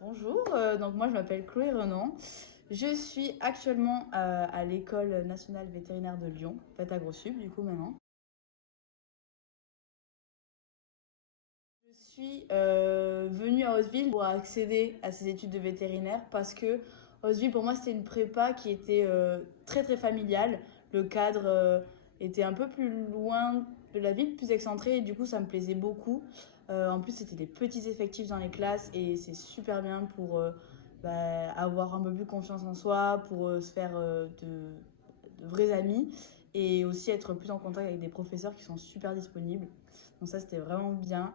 Bonjour, donc moi je m'appelle Chloé Renan. Je suis actuellement à l'école nationale vétérinaire de Lyon, en fait à Gros-Sub du coup maintenant. Je suis venue à Hauteville pour accéder à ces études de vétérinaire parce que Hauteville pour moi c'était une prépa qui était très très familiale. Le cadre était un peu plus loin de la ville, plus excentré et du coup ça me plaisait beaucoup. En plus c'était des petits effectifs dans les classes et c'est super bien pour avoir un peu plus confiance en soi, pour se faire de vrais amis et aussi être plus en contact avec des professeurs qui sont super disponibles. Donc ça c'était vraiment bien.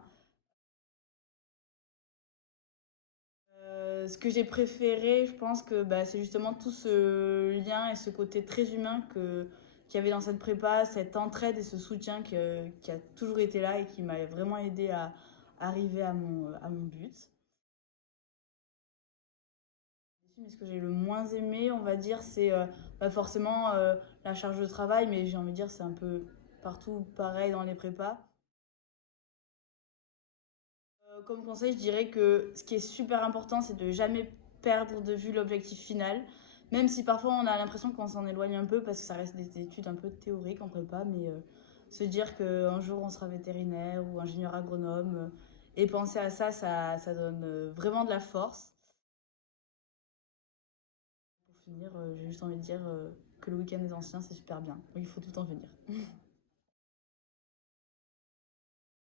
Ce que j'ai préféré, je pense que c'est justement tout ce lien et ce côté très humain qu'il y avait dans cette prépa, cette entraide et ce soutien qui a toujours été là et qui m'a vraiment aidé à arriver à mon but. Mais ce que j'ai le moins aimé, on va dire, c'est forcément la charge de travail, mais j'ai envie de dire c'est un peu partout pareil dans les prépas. Comme conseil, je dirais que ce qui est super important, c'est de jamais perdre de vue l'objectif final. Même si parfois on a l'impression qu'on s'en éloigne un peu parce que ça reste des études un peu théoriques en prépa, mais se dire qu'un jour on sera vétérinaire ou ingénieur agronome et penser à ça, ça donne vraiment de la force. Pour finir, j'ai juste envie de dire que le week-end des anciens, c'est super bien. Il faut tout le temps venir.